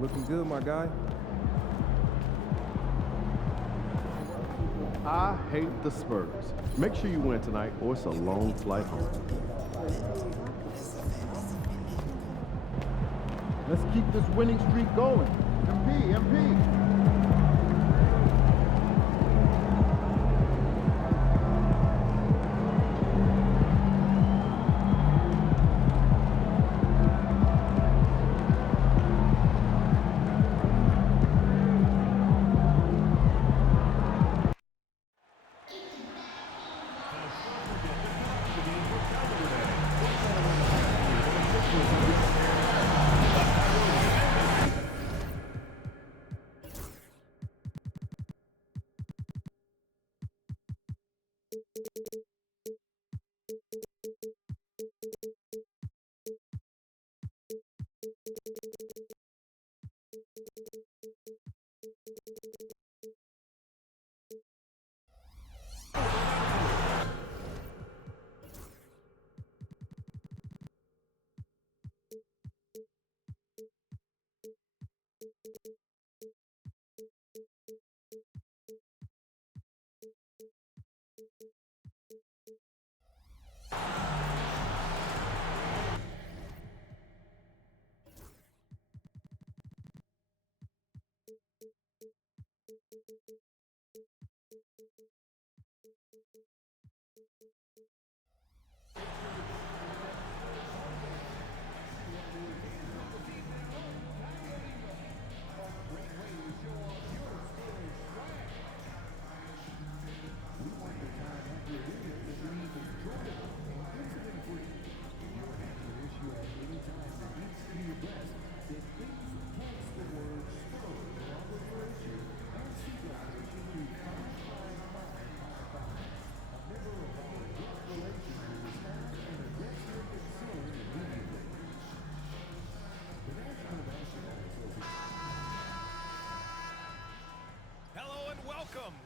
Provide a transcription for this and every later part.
Looking good, my guy. I hate the Spurs. Make sure you win tonight, or it's a long flight home. Let's keep this winning streak going. MP.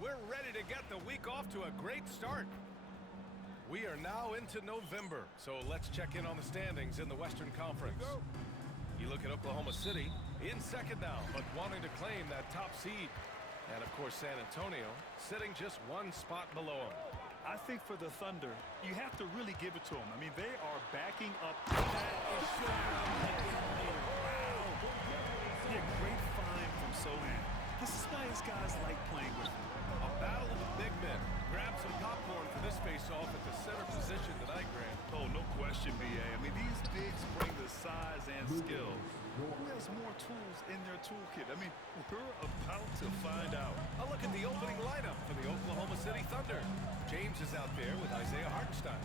We're ready to get the week off to a great start. We are now into November, so let's check in on the standings in the Western Conference. You look at Oklahoma City, in second now, but wanting to claim that top seed. And, of course, San Antonio sitting just one spot below them. I think for the Thunder, you have to really give it to them. I mean, they are backing up. Yeah, great find from Sohan. This is why his guys like playing with him. A battle of the big men. Grab some popcorn for this face-off at the center position tonight, Grant. Oh, no question, B.A. I mean, these bigs bring the size and skill. Who has more tools in their toolkit? I mean, we're about to find out. A look at the opening lineup for the Oklahoma City Thunder. James is out there with Isaiah Hartenstein.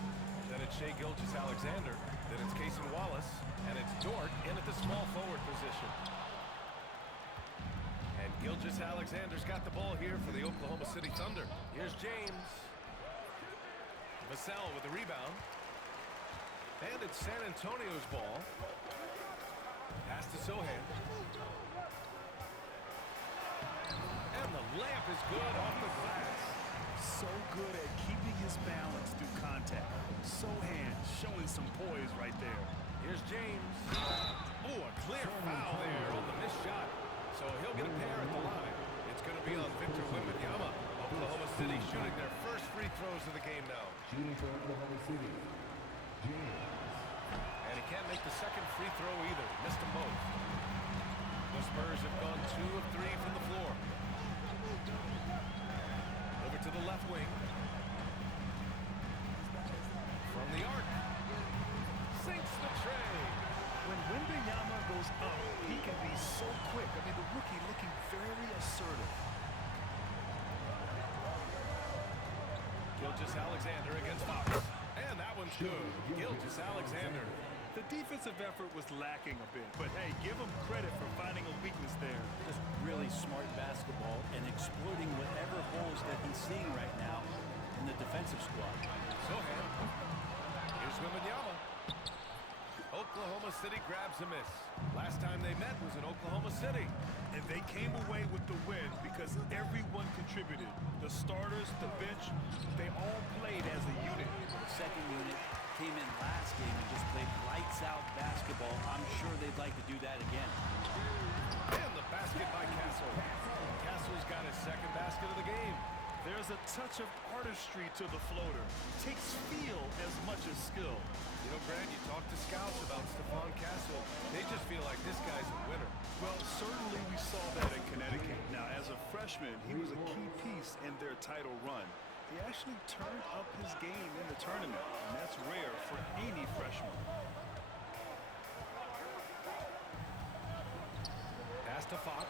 Then it's Shai Gilgeous-Alexander. Then it's Cason Wallace. And it's Dort in at the small forward position. And Gilgeous-Alexander's got the ball here for the Oklahoma City Thunder. Here's James. Vassell with the rebound. And it's San Antonio's ball. Pass to Sohan. And the layup is good off the glass. So good at keeping his balance through contact. Sohan showing some poise right there. Here's James. Oh, a clear foul there on the missed shot. So he'll get a pair at the line. It's going to be on Victor Wembanyama. Oklahoma City shooting their first free throws of the game now. Shooting for Oklahoma City, James. And he can't make the second free throw either. Missed them both. The Spurs have gone 2 of 3 from the floor. Over to the left wing. From the arc. Sinks the tray. When Wembanyama goes up, he can be so quick. I mean, the rookie looking very assertive. Gilgeous-Alexander against Fox. And that one's good. Gilgeous-Alexander. The defensive effort was lacking a bit, but hey, give him credit for finding a weakness there. Just really smart basketball and exploiting whatever holes that he's seeing right now in the defensive squad. Sohan. Here's Wembanyama. Oklahoma City grabs a miss. Last time they met was in Oklahoma City. And they came away with the win because everyone contributed. The starters, the bench, they all played as a unit. The second unit came in last game and just played lights out basketball. I'm sure they'd like to do that again. And basket by Castle. Castle's got his second basket of the game. There's a touch of artistry to the floater. Takes feel as much as skill. You know, Grant, you talk to scouts about Stephon Castle. They just feel like this guy's a winner. Well, certainly we saw that in Connecticut. Now, as a freshman, he was a key piece in their title run. He actually turned up his game in the tournament, and that's rare for any freshman. Pass to Fox.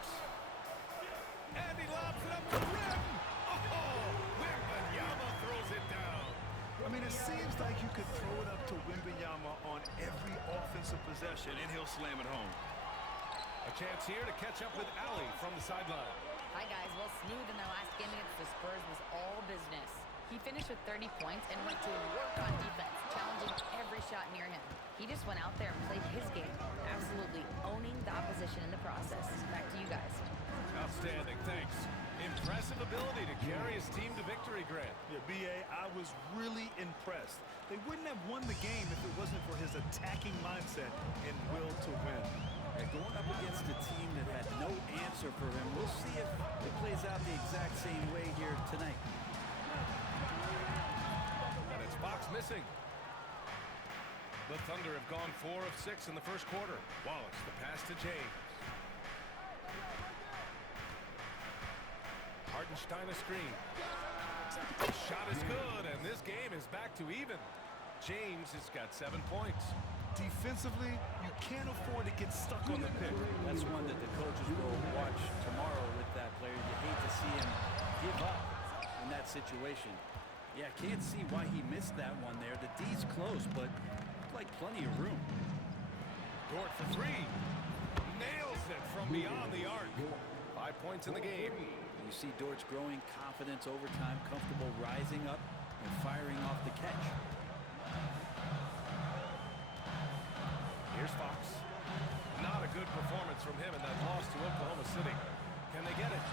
And he lobs it up to the rim. Oh, Wembanyama throws it down. I mean, it seems like you could throw it up to Wembanyama on every offensive possession, and he'll slam it home. A chance here to catch up with Allie from the sideline. Hi, guys. Well, Smooth in their last game against the Spurs was all business. He finished with 30 points and went to work on defense, challenging every shot near him. He just went out there and played his game, absolutely owning the opposition in the process. Back to you guys. Outstanding, thanks. Impressive ability to carry his team to victory, Grant. Yeah, B.A., I was really impressed. They wouldn't have won the game if it wasn't for his attacking mindset and will to win. And going up against a team that had no answer for him, we'll see if it plays out the exact same way here tonight. And it's Fox missing. The Thunder have gone 4 of 6 in the first quarter. Wallace, the pass to James. Hartenstein a screen. Shot is good, and this game is back to even. James has got 7 points. Defensively, you can't afford to get stuck on the pick. That's one that the coaches will watch tomorrow with that player. You hate to see him give up in that situation. Yeah, can't see why he missed that one there. The D's close, but like plenty of room. Dort for 3. Nails it from beyond the arc. 5 points in the game. You see Dort's growing confidence over time, comfortable rising up and firing off the catch. Here's Fox. Not a good performance from him in that loss to Oklahoma City. Can they get it?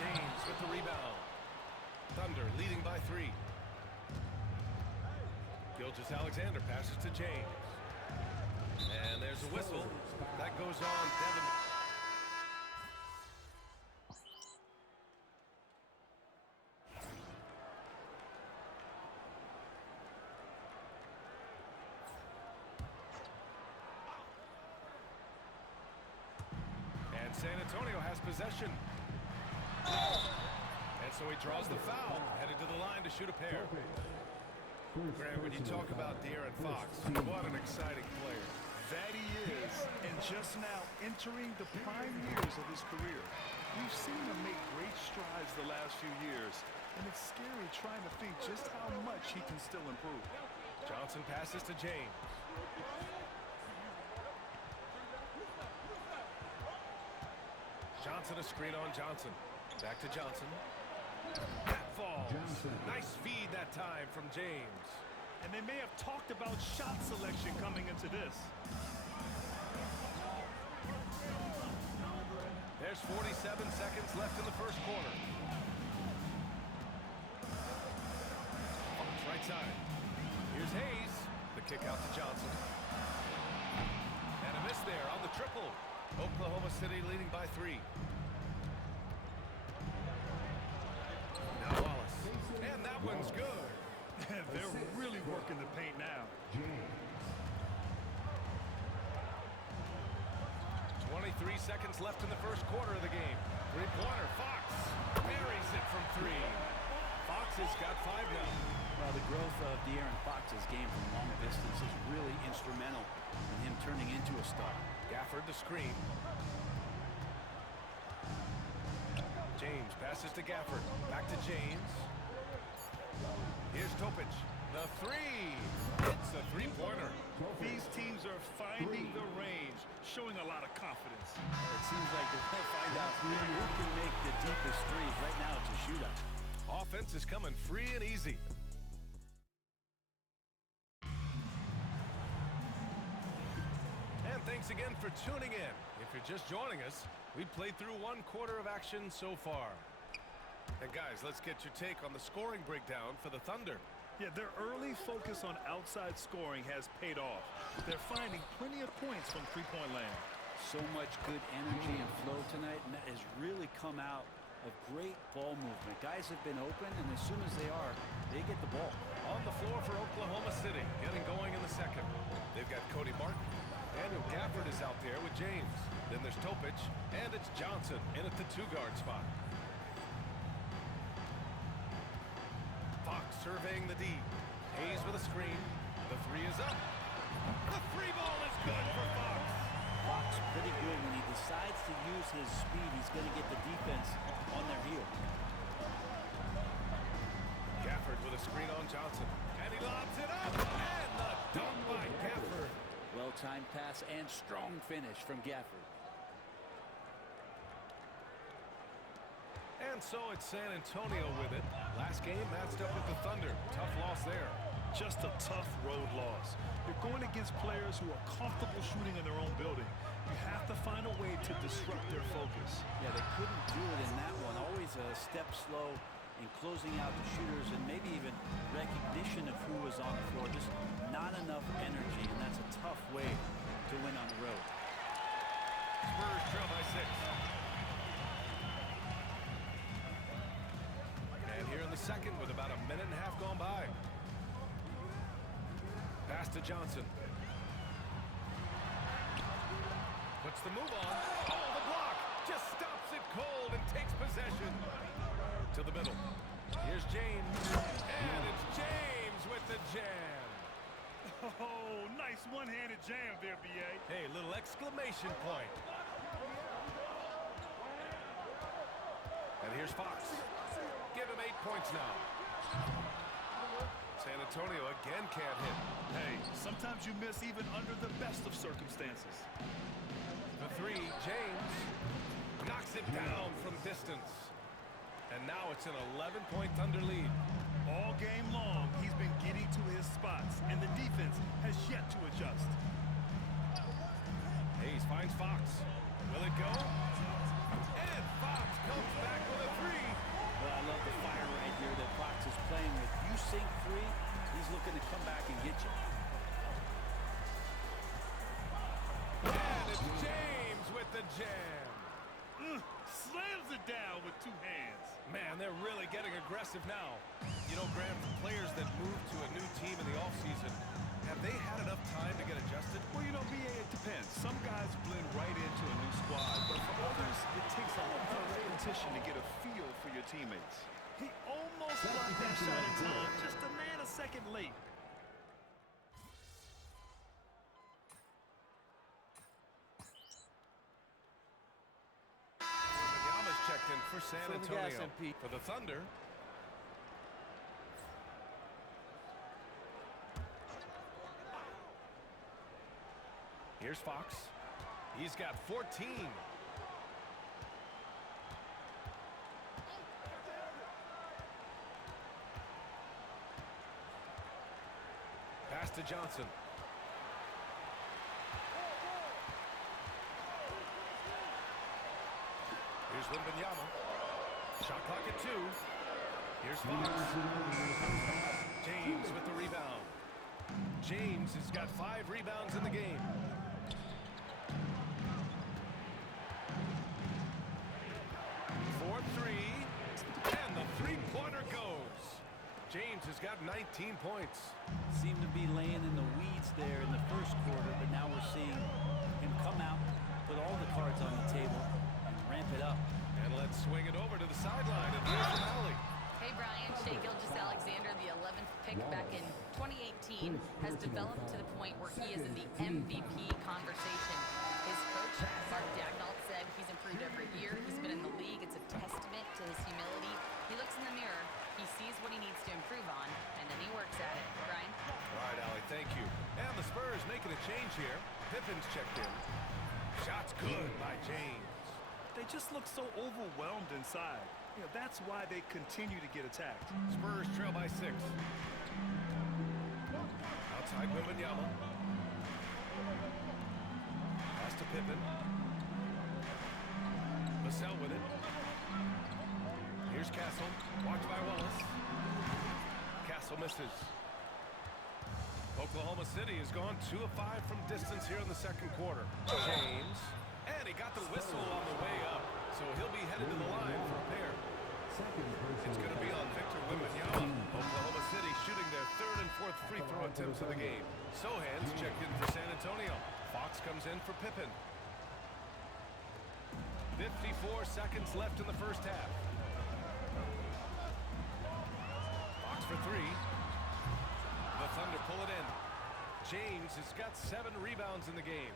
James with the rebound. Thunder leading by 3. Gilgeous-Alexander passes to James. And there's a whistle. That goes on Devin. San Antonio has possession. And so he draws the foul, headed to the line to shoot a pair. Grant, when you talk about De'Aaron Fox, what an exciting player. That he is, and just now entering the prime years of his career. We've seen him make great strides the last few years, and it's scary trying to think just how much he can still improve. Johnson passes to James. Johnson a screen on Johnson. Back to Johnson. That falls. Nice feed that time from James. And they may have talked about shot selection coming into this. There's 47 seconds left in the first quarter. Fox right side. Here's Hayes. The kick out to Johnson. And a miss there on the triple. Oklahoma City leading by 3. Now Wallace. And that one's good. They're really working the paint now. 23 seconds left in the first quarter of the game. Three-pointer. Fox buries it from 3. Fox has got 5 now. Well, the growth of De'Aaron Fox's game from long distance is really instrumental in him turning into a star. Gafford the screen. James passes to Gafford. Back to James. Here's Topic. The 3. It's a three-pointer. These teams are finding the range, showing a lot of confidence. It seems like they're going to find out who can make the deepest threes. Right now it's a shootout. Offense is coming free and easy. And thanks again for tuning in. If you're just joining us, we've played through 1 quarter of action so far. And guys, let's get your take on the scoring breakdown for the Thunder. Yeah, their early focus on outside scoring has paid off. They're finding plenty of points from three-point land. So much good energy and flow tonight, and that has really come out of great ball movement. Guys have been open, and as soon as they are, they get the ball. On the floor for Oklahoma City, getting going in the second. They've got Cody Martin. Daniel Gafford is out there with James. Then there's Topich, and it's Johnson in at the 2-guard spot. Fox surveying the D. Hayes with a screen. The 3 is up. The 3 ball is good for Fox. Fox pretty good when he decides to use his speed. He's going to get the defense on their heel. Gafford with a screen on Johnson. And he lobs it up. And the dunk by Gafford. Well-timed pass and strong finish from Gafford. And so it's San Antonio with it. Last game matched up with the Thunder. Tough loss there. Just a tough road loss. You're going against players who are comfortable shooting in their own building. You have to find a way to disrupt their focus. Yeah, they couldn't do it in that one. Always a step slow in closing out the shooters, and maybe even recognition of who was on the floor. Just not enough energy, and that's a tough way to win on the road. Spurs trail by 6. And here in the second with about a minute and a half gone by. Pass to Johnson. Puts the move on. Oh, the block! Just stops it cold and takes possession. To the middle. Here's James. And it's James with the jam. Oh, nice one-handed jam there, B.A. Hey, little exclamation point. And here's Fox. Give him 8 points now. San Antonio again can't hit. Hey, sometimes you miss even under the best of circumstances. The 3, James knocks it down from distance. And now it's an 11-point Thunder lead. All game long, he's been getting to his spots, and the defense has yet to adjust. Hayes finds Fox. Will it go? And Fox comes back with a 3. Well, I love the fire right here that Fox is playing with. You sink 3, he's looking to come back and get you. And it's James with the jam. Slams it down with 2 hands. Man, they're really getting aggressive now. You know, Graham, for players that move to a new team in the offseason, have they had enough time to get adjusted? Well, you know, B.A., it depends. Some guys blend right into a new squad, but for others, it takes a lot of repetition to get a feel for your teammates. He almost blocked that shot in time, just a nanosecond late. Yama's checked in for San Fill the gas, Antonio. MP. For the Thunder, here's Fox. He's got 14. Pass to Johnson. Here's Wembanyama. Shot clock at 2. Here's Fox. James with the rebound. James has got 5 rebounds in the game. For 3. And the 3-pointer goes. James has got 19 points. Seemed to be laying in the weeds there in the first quarter, but now we're seeing him come out, put all the cards on the table, and ramp it up. And let's swing it over to the sideline and here's the alley. Hey, Brian, Shea Gilgeous-Alexander, the 11th pick back in 2018, has developed to the point where he is in the MVP conversation. His coach, Mark Dagnall, said he's improved every year. He's been in the league. It's a testament to his humility. He looks in the mirror, he sees what he needs to improve on, and then he works at it. Brian? All right, Allie, thank you. And the Spurs making a change here. Pippen's checked in. Shot's good by James. They just look so overwhelmed inside. You know, that's why they continue to get attacked. Spurs trail by 6. Outside Wembanyama. Pass to Pippen. Vassell with it. Here's Castle. Watched by Wallace. Castle misses. Oklahoma City has gone 2 of 5 from distance here in the second quarter. James And he got the whistle on the way up, so he'll be headed to the line for a pair. It's going to be on Victor Wembanyama. Oklahoma City shooting their third and fourth free throw attempts of the game. Sohan's checked in for San Antonio. Fox comes in for Pippen. 54 seconds left in the first half. Fox for three. The Thunder pull it in. James has got 7 rebounds in the game.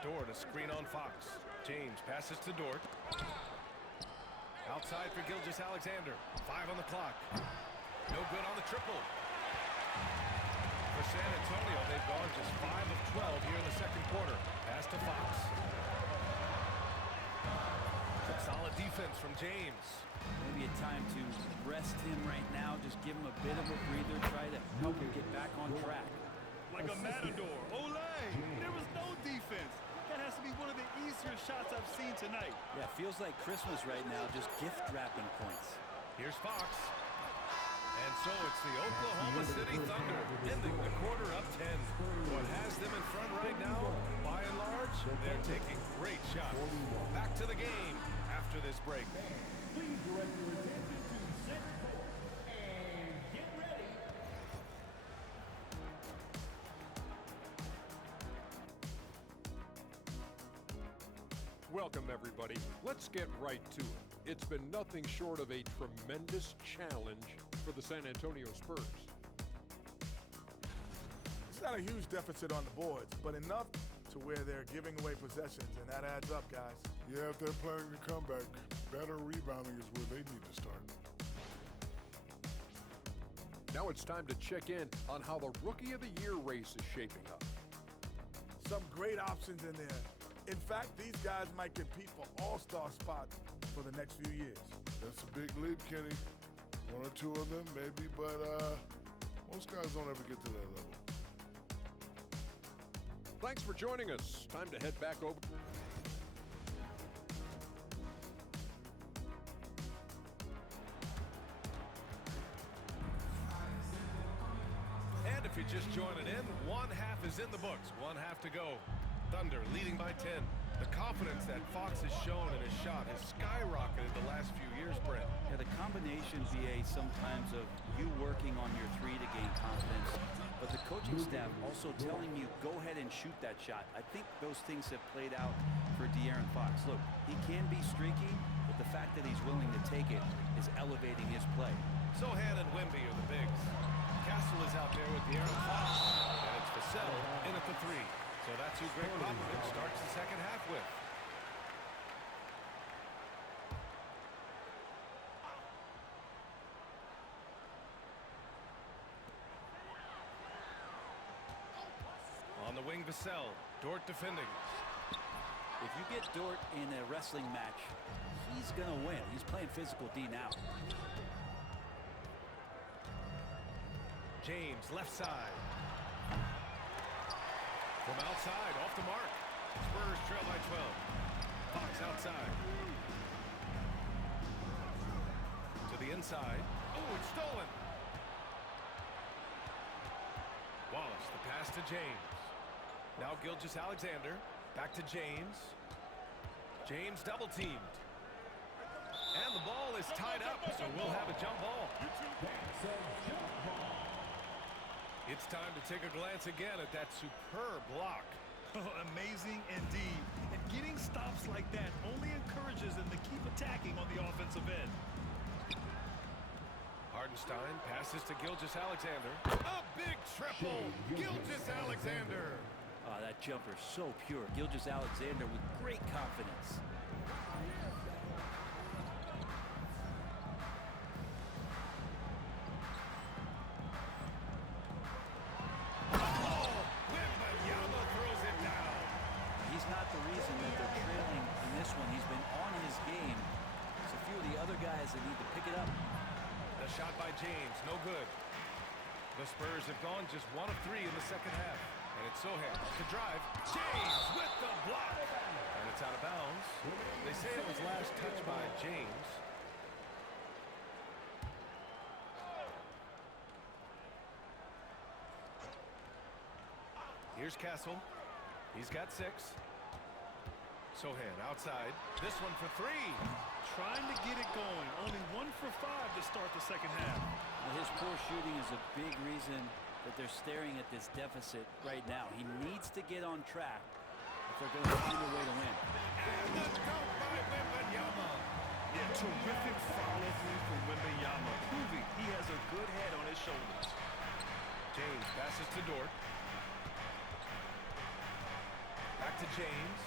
Dort, a screen on Fox. James passes to Dort. Outside for Gilgeous-Alexander. 5 on the clock. No good on the triple. For San Antonio, they've gone just 5 of 12 here in the second quarter. Pass to Fox. Some solid defense from James. Maybe a time to rest him right now. Just give him a bit of a breather. Try to help him get back on track. Like a matador. Olay! There was no defense. That has to be one of the easier shots I've seen tonight. Yeah, feels like Christmas right now, just gift wrapping points. Here's Fox. And so it's the Oklahoma City Thunder ending the quarter up 10. What has them in front right now, by and large, they're taking great shots. Back to the game after this break. Please direct your attention to set point and get ready. Welcome, everybody. Let's get right to it. It's been nothing short of a tremendous challenge for the San Antonio Spurs. It's not a huge deficit on the boards, but enough to where they're giving away possessions, and that adds up, guys. Yeah, if they're playing a comeback, better rebounding is where they need to start. Now it's time to check in on how the Rookie of the Year race is shaping up. Some great options in there. In fact, these guys might compete for all-star spots for the next few years. That's a big leap, Kenny. 1 or 2 of them, maybe, but most guys don't ever get to that level. Thanks for joining us. Time to head back over. And if you're just joining in, one half is in the books. One half to go. Thunder leading by 10. The confidence that Fox has shown in his shot has skyrocketed the last few years, Brent. Yeah, the combination, VA, sometimes of you working on your 3 to gain confidence, but the coaching staff also telling you, go ahead and shoot that shot. I think those things have played out for De'Aaron Fox. Look, he can be streaky, but the fact that he's willing to take it is elevating his play. Sohan and Wemby are the bigs. Castle is out there with De'Aaron Fox, and it's Vassell in at the 3. So that's who Greg Popovich starts the second half with. On the wing, Vassell. Dort defending. If you get Dort in a wrestling match, he's going to win. He's playing physical D now. James, left side. From outside, off the mark. Spurs trail by 12. Fox outside. To the inside. Oh, it's stolen. Wallace, the pass to James. Now Gilgeous-Alexander. Back to James. James double teamed. And the ball is tied up, so we'll have a jump ball. It's time to take a glance again at that superb block. Amazing indeed. And getting stops like that only encourages them to keep attacking on the offensive end. Hardenstein passes to Gilgeous-Alexander. A big triple. Gilgeous-Alexander. Oh, that jumper so pure. Gilgeous-Alexander with great confidence. He's not the reason that they're trailing in this one. He's been on his game. There's a few of the other guys that need to pick it up. The shot by James, no good. The Spurs have gone just 1 of 3 in the second half. And it's Sohan to drive. James with the block. And it's out of bounds. They say it was last touched by James. Here's Castle. He's got 6. Sohan outside. This one for 3. Trying to get it going. Only 1 for 5 to start the second half. Well, his poor shooting is a big reason that they're staring at this deficit right now. He needs to get on track if they're going to find a way to win. And the dunk by Wembanyama. Yeah, terrific follow-through from Wembanyama, proving he has a good head on his shoulders. James passes to Dort. Back to James.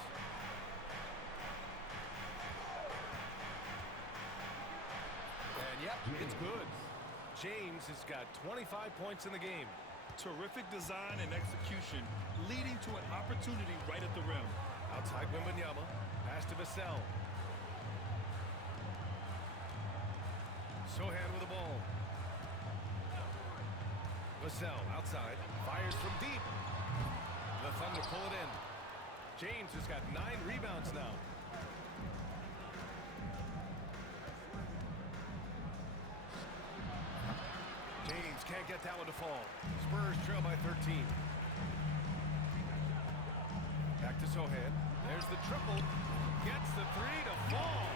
And yep, it's good. James has got 25 points in the game. Terrific design and execution, leading to an opportunity right at the rim. Outside Wembanyama. Pass to Vassell. Sohan with the ball. Vassell outside. Fires from deep. The Thunder pull it in. James has got 9 rebounds now. James can't get that one to fall. Spurs trail by 13. Back to Sohan. There's the triple. Gets the 3 to fall.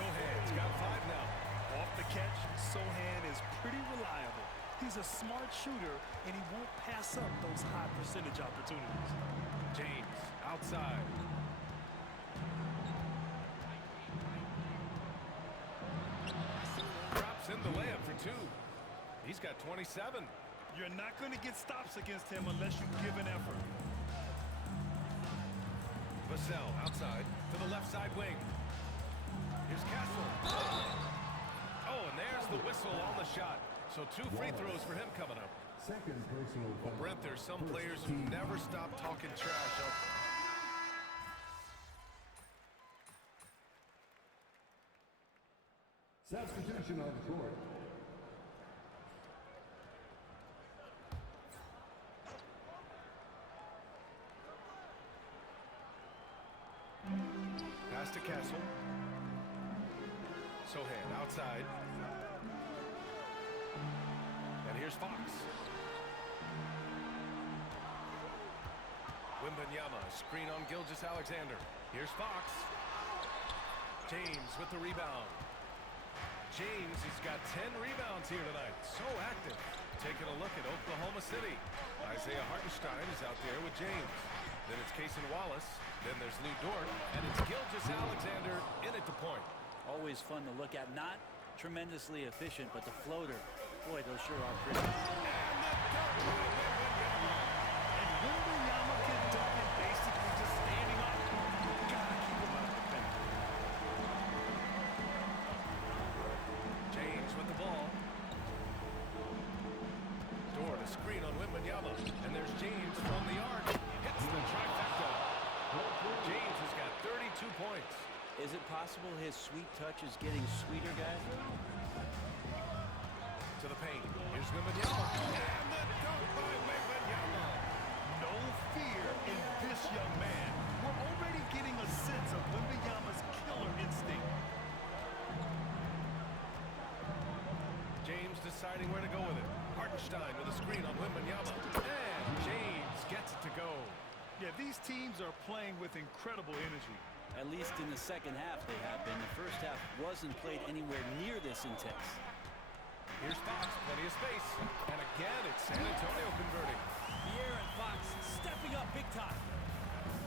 Sohan's got 5 now. Off the catch, Sohan is pretty reliable. He's a smart shooter, and he won't pass up those high percentage opportunities. James outside. Drops in the layup for 2. He's got 27. You're not going to get stops against him unless you give an effort. Vassell outside to the left side wing. Here's Castle. Oh, and there's the whistle on the shot. So 2 free throws for him coming up. Second personal Well, foul. Brent, there's some players who never stop talking trash. Substitution on the court. Pass to Castle. Sohan outside. And here's Fox. Wembanyama, screen on Gilgeous-Alexander. Here's Fox. James with the rebound. James, he's got 10 rebounds here tonight. So active. Taking a look at Oklahoma City. Isaiah Hartenstein is out there with James. Then it's Cason Wallace. Then there's Lou Dort. And it's Gilgeous-Alexander in at the point. Always fun to look at. Not tremendously efficient, but the floater, boy, those sure are pretty. And the dunk by Wembanyama. And Wembanyama can dunk it basically just standing up. Gotta keep him out of the paint. James with the ball. Dort, a screen on Wembanyama. And there's James from the arc. Hits the trifecta. James has got 32 points. Is it possible his sweet touch is getting sweeter, guys? To the paint. Here's Wembanyama. And the dunk by Wembanyama. No fear in this young man. We're already getting a sense of Wembanyama's killer instinct. James deciding where to go with it. Hartenstein with a screen on Wembanyama. And James gets it to go. Yeah, these teams are playing with incredible energy. At least in the second half they have been. The first half wasn't played anywhere near this intense. Here's Fox, plenty of space. And again, it's San Antonio converting. Pierre and Fox stepping up big time.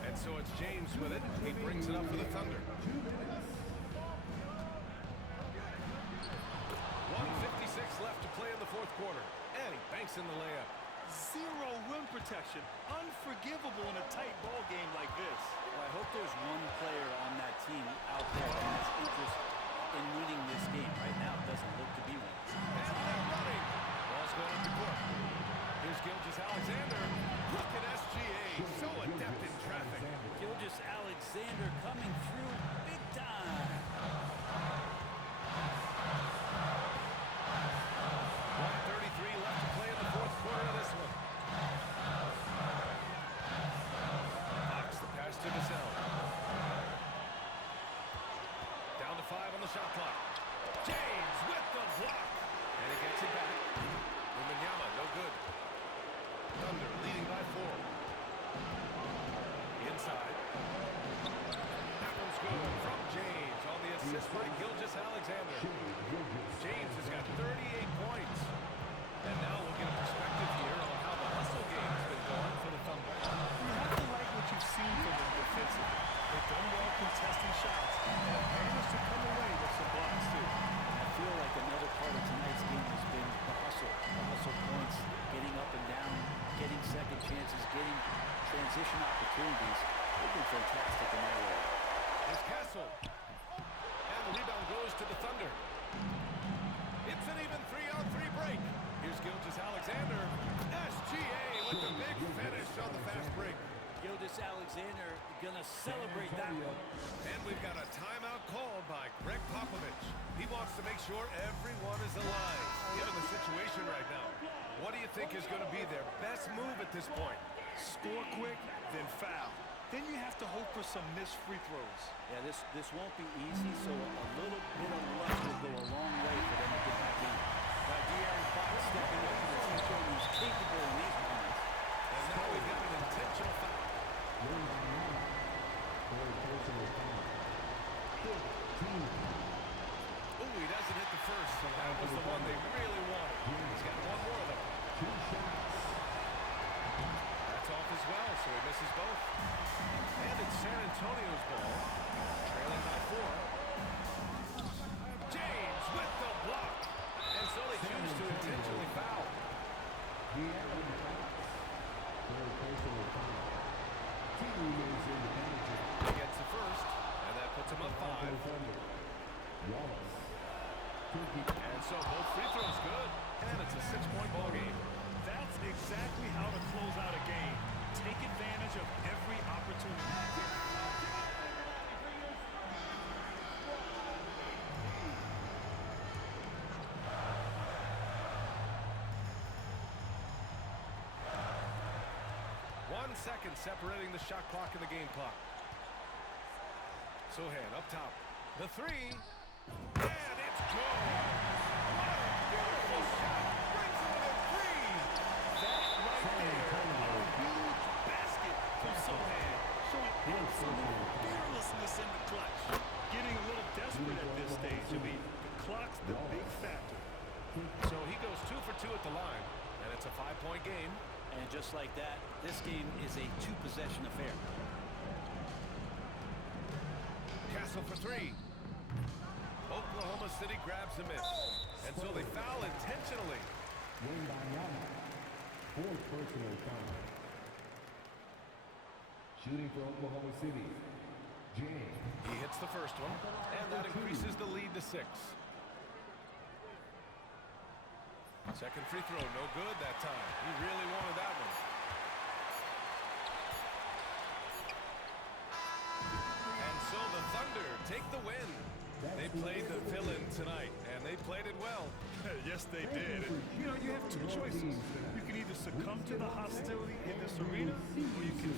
And so it's James with it. He brings it up for the Thunder. 1:56 left to play in the fourth quarter. And he banks in the layup. Zero rim protection. Unforgivable in a tight ball game like this. Well, I hope there's one player on that team out there that has interest in winning this game. Right now, it doesn't look to be one. And they're running. Ball's going up the court. Here's Gilgeous-Alexander. Look at SGA. So adept in traffic. Gilgeous-Alexander coming through big time. 1:33 left to play in the fourth quarter of this one. Fox, the pass to Vassell. Down to 5 on the shot clock. James with the block. And he gets it back. Wembanyama, no good. Thunder leading by 4. Inside. That one's good from James on the assist by Gilgeous-Alexander. James has got 38 points. And now we'll get a perspective here on how the hustle game has been going for the Thunder. You have to like what you've seen from them defensively. They've done well contesting shots and have managed to come away with some blocks, too. I feel like another part of tonight's game has been the hustle points, getting up and down, getting second chances, getting transition opportunities. They've been fantastic in that area. Here's Castle. And the rebound goes to the Thunder. It's an even 3-on-3 break. Here's Gilgeous-Alexander. SGA with the big finish on the fast break. Gilgeous-Alexander gonna celebrate that one. And we've got a timeout called by Greg Popovich. He wants to make sure everyone is alive, given the situation right now. What do you think is going to be their best move at this point? Score quick, then foul. Then you have to hope for some missed free throws. Yeah, this won't be easy, so a little bit of luck will go a long way for them to get back in. But De'Aaron Fox stepping up and he's showing he's capable in these moments. And now we've got an intentional foul. Oh, he doesn't hit the first, so that was the one they really wanted. He's got one more of them. That's off as well, so he misses both. And it's San Antonio's ball, trailing by 4. James with the block. And so they choose to intentionally foul. He gets the first, and that puts him up 5. And so both free throws good, and it's a 6-point ball game. That's exactly how to close out a game. Take advantage of every opportunity. One second separating the shot clock and the game clock. Sohan up top. The 3. And it's good. What a beautiful shot. Brings it within 3. That right there, a huge basket from Sohan, showing absolute fearlessness in the clutch. Getting a little desperate at this stage. I mean, the clock's the big factor. So he goes 2 for 2 at the line, and it's a 5-point game. And just like that, this game is a 2-possession affair. Castle for 3. Oklahoma City grabs the miss. And so they foul intentionally. Shooting for Oklahoma City, James. He hits the first one, and that increases the lead to 6. Second free throw, no good that time. He really wanted that one. And so the Thunder take the win. They played the villain tonight, and they played it well. Yes, they did. And, you have two choices. You can either succumb to the hostility in this arena, or you can